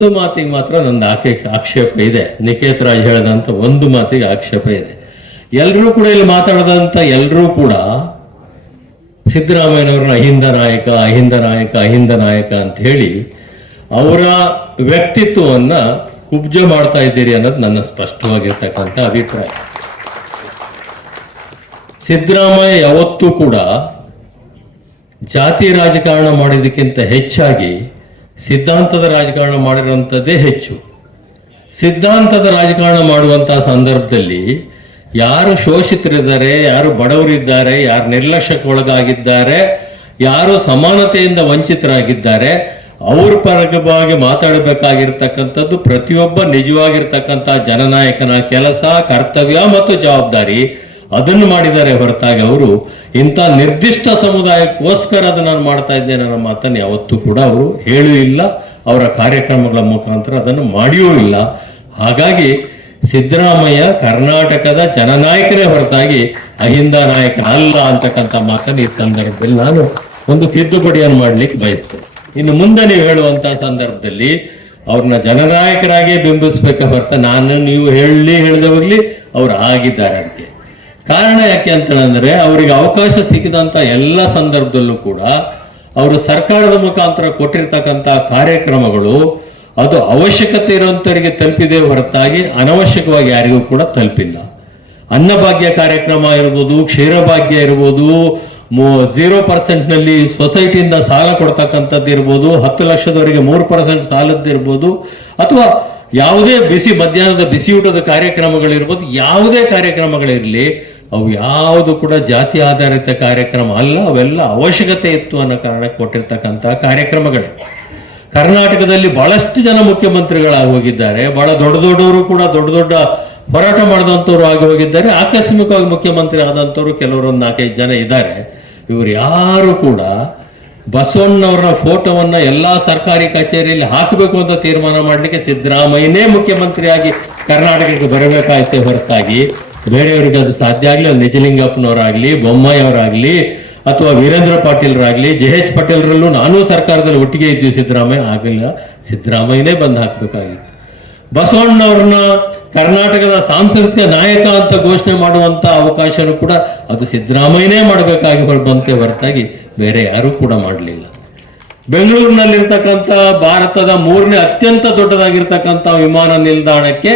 ಒಂದು ಮಾತಿಗೆ ಮಾತ್ರ ನನ್ನ ಆಕೆ ಆಕ್ಷೇಪ ಇದೆ. ನಿಕೇತ್ ರಾಜ್ ಹೇಳಿದಂತ ಒಂದು ಮಾತಿಗೆ ಆಕ್ಷೇಪ ಇದೆ. ಎಲ್ಲರೂ ಕೂಡ ಇಲ್ಲಿ ಮಾತಾಡದಂತ ಎಲ್ಲರೂ ಕೂಡ ಸಿದ್ದರಾಮಯ್ಯನವ್ರನ್ನ ಅಹಿಂದ ನಾಯಕ ಅಹಿಂದ ನಾಯಕ ಅಹಿಂದ ನಾಯಕ ಅಂತ ಹೇಳಿ ಅವರ ವ್ಯಕ್ತಿತ್ವವನ್ನ ಕುಬ್ಜ ಮಾಡ್ತಾ ಇದ್ದೀರಿ ಅನ್ನೋದು ನನ್ನ ಸ್ಪಷ್ಟವಾಗಿರ್ತಕ್ಕಂಥ ಅಭಿಪ್ರಾಯ. ಸಿದ್ದರಾಮಯ್ಯ ಯಾವತ್ತೂ ಕೂಡ ಜಾತಿ ರಾಜಕಾರಣ ಮಾಡಿದ್ದಕ್ಕಿಂತ ಹೆಚ್ಚಾಗಿ ಸಿದ್ಧಾಂತದ ರಾಜಕಾರಣ ಮಾಡಿರುವಂಥದ್ದೇ ಹೆಚ್ಚು. ಸಿದ್ಧಾಂತದ ರಾಜಕಾರಣ ಮಾಡುವಂತಹ ಸಂದರ್ಭದಲ್ಲಿ ಯಾರು ಶೋಷಿತರಿದ್ದಾರೆ, ಯಾರು ಬಡವರಿದ್ದಾರೆ, ಯಾರು ನಿರ್ಲಕ್ಷ್ಯಕ್ಕೆ ಒಳಗಾಗಿದ್ದಾರೆ ಯಾರು ಸಮಾನತೆಯಿಂದ ವಂಚಿತರಾಗಿದ್ದಾರೆ, ಅವ್ರ ಪರವಾಗಿ ಮಾತಾಡಬೇಕಾಗಿರ್ತಕ್ಕಂಥದ್ದು ಪ್ರತಿಯೊಬ್ಬ ನಿಜವಾಗಿರ್ತಕ್ಕಂಥ ಜನನಾಯಕನ ಕೆಲಸ, ಕರ್ತವ್ಯ ಮತ್ತು ಜವಾಬ್ದಾರಿ ಅದನ್ನು ಮಾಡಿದ್ದಾರೆ ಹೊರತಾಗಿ ಅವರು ಇಂಥ ನಿರ್ದಿಷ್ಟ ಸಮುದಾಯಕ್ಕೋಸ್ಕರ ಅದನ್ನ ನಾನು ಮಾಡ್ತಾ ಇದ್ದೇನೆ ಅನ್ನೋ ಮಾತನ್ನು ಯಾವತ್ತೂ ಕೂಡ ಅವರು ಹೇಳೂ ಇಲ್ಲ ಅವರ ಕಾರ್ಯಕ್ರಮಗಳ ಮುಖಾಂತರ ಅದನ್ನು ಮಾಡಿಯೂ ಇಲ್ಲ. ಹಾಗಾಗಿ ಸಿದ್ದರಾಮಯ್ಯ ಕರ್ನಾಟಕದ ಜನನಾಯಕನೇ ಹೊರತಾಗಿ ಅಹಿಂದ ನಾಯಕ ಅಲ್ಲ ಅಂತಕ್ಕಂಥ ಮಾತನ್ನು ಈ ಸಂದರ್ಭದಲ್ಲಿ ನಾನು ಒಂದು ತಿದ್ದುಪಡಿಯನ್ನು ಮಾಡ್ಲಿಕ್ಕೆ ಬಯಸ್ತೇನೆ. ಇನ್ನು ಮುಂದೆ ನೀವು ಹೇಳುವಂತ ಸಂದರ್ಭದಲ್ಲಿ ಅವ್ರನ್ನ ಜನನಾಯಕರಾಗಿ ಬಿಂಬಿಸ್ಬೇಕ ಹೊರತ ನಾನು ನೀವು ಹೇಳಿ ಹೇಳದೆ ಹೋಗ್ಲಿ, ಅವ್ರು ಆಗಿದ್ದಾರೆ ಅದಕ್ಕೆ ಕಾರಣ ಯಾಕೆ ಅಂತ ಹೇಳಿದ್ರೆ ಅವರಿಗೆ ಅವಕಾಶ ಸಿಕ್ಕಿದಂತ ಎಲ್ಲ ಸಂದರ್ಭದಲ್ಲೂ ಕೂಡ ಅವರು ಸರ್ಕಾರದ ಮುಖಾಂತರ ಕೊಟ್ಟಿರ್ತಕ್ಕಂತ ಕಾರ್ಯಕ್ರಮಗಳು ಅದು ಅವಶ್ಯಕತೆ ಇರುವಂತವರಿಗೆ ತಲುಪಿದೆ ಹೊರತಾಗಿ ಅನವಶ್ಯಕವಾಗಿ ಯಾರಿಗೂ ಕೂಡ ತಲುಪಿಲ್ಲ. ಅನ್ನಭಾಗ್ಯ ಕಾರ್ಯಕ್ರಮ ಇರ್ಬೋದು, ಕ್ಷೀರಭಾಗ್ಯ ಇರ್ಬೋದು ಝೀರೋ ಪರ್ಸೆಂಟ್ನಲ್ಲಿ ಸೊಸೈಟಿಯಿಂದ ಸಾಲ ಕೊಡ್ತಕ್ಕಂಥದ್ದು ಇರ್ಬೋದು, ಹತ್ತು ಲಕ್ಷದವರೆಗೆ ಮೂರು ಪರ್ಸೆಂಟ್ ಸಾಲದ್ದಿರ್ಬೋದು ಅಥವಾ ಯಾವುದೇ ಬಿಸಿ ಮಧ್ಯಾಹ್ನದ ಬಿಸಿಯೂಟದ ಕಾರ್ಯಕ್ರಮಗಳಿರ್ಬೋದು, ಯಾವುದೇ ಕಾರ್ಯಕ್ರಮಗಳಿರಲಿ ಅವು ಯಾವುದು ಕೂಡ ಜಾತಿ ಆಧಾರಿತ ಕಾರ್ಯಕ್ರಮ ಅಲ್ಲ, ಅವೆಲ್ಲ ಅವಶ್ಯಕತೆ ಇತ್ತು ಅನ್ನೋ ಕಾರಣಕ್ಕೆ ಕೊಟ್ಟಿರ್ತಕ್ಕಂಥ ಕಾರ್ಯಕ್ರಮಗಳೇ. ಕರ್ನಾಟಕದಲ್ಲಿ ಬಹಳಷ್ಟು ಜನ ಮುಖ್ಯಮಂತ್ರಿಗಳಾಗಿ ಹೋಗಿದ್ದಾರೆ. ಬಹಳ ದೊಡ್ಡ ದೊಡ್ಡವರು ಕೂಡ ದೊಡ್ಡ ದೊಡ್ಡ ಹೋರಾಟ ಮಾಡಿದಂಥವ್ರು ಆಗಿ ಹೋಗಿದ್ದಾರೆ. ಆಕಸ್ಮಿಕವಾಗಿ ಮುಖ್ಯಮಂತ್ರಿ ಆದಂಥವ್ರು ಕೆಲವರು ಒಂದು ನಾಲ್ಕೈದು ಜನ ಇದ್ದಾರೆ. ಇವರು ಯಾರು ಕೂಡ ಬಸವಣ್ಣವರ ಫೋಟೋವನ್ನ ಎಲ್ಲಾ ಸರ್ಕಾರಿ ಕಚೇರಿಯಲ್ಲಿ ಹಾಕಬೇಕು ಅಂತ ತೀರ್ಮಾನ ಮಾಡಲಿಕ್ಕೆ ಸಿದ್ದರಾಮಯ್ಯನೇ ಮುಖ್ಯಮಂತ್ರಿಯಾಗಿ ಕರ್ನಾಟಕಕ್ಕೆ ಬರಬೇಕಾಯ್ತೆ ಹೊರತಾಗಿ ಬೇರೆಯವರಿಗೆ ಅದು ಸಾಧ್ಯ ಆಗ್ಲಿ, ಅದು ನಿಜಲಿಂಗಪ್ಪನವರಾಗ್ಲಿ ಬೊಮ್ಮಾಯಿ ಅವರಾಗ್ಲಿ ಅಥವಾ ವೀರೇಂದ್ರ ಪಾಟೀಲ್ರಾಗ್ಲಿ, ಜೆ ಎಚ್ ಪಟೇಲ್ರಲ್ಲೂ ನಾನು ಸರ್ಕಾರದಲ್ಲಿ ಒಟ್ಟಿಗೆ ಇದ್ವಿ ಸಿದ್ದರಾಮಯ್ಯ. ಆಗಲಿಲ್ಲ ಸಿದ್ದರಾಮಯ್ಯನೇ ಬಂದ್ ಹಾಕ್ಬೇಕಾಗಿತ್ತು. ಬಸವಣ್ಣವ್ರನ್ನ ಕರ್ನಾಟಕದ ಸಾಂಸ್ಕೃತಿಕ ನಾಯಕ ಅಂತ ಘೋಷಣೆ ಮಾಡುವಂತ ಅವಕಾಶನೂ ಕೂಡ ಅದು ಸಿದ್ದರಾಮಯ್ಯನೇ ಮಾಡಬೇಕಾಗಿ ಬಂತೆ ಹೊರತಾಗಿ ಬೇರೆ ಯಾರೂ ಕೂಡ ಮಾಡಲಿಲ್ಲ. ಬೆಂಗಳೂರಿನಲ್ಲಿರ್ತಕ್ಕಂಥ ಭಾರತದ ಮೂರನೇ ಅತ್ಯಂತ ದೊಡ್ಡದಾಗಿರ್ತಕ್ಕಂಥ ವಿಮಾನ ನಿಲ್ದಾಣಕ್ಕೆ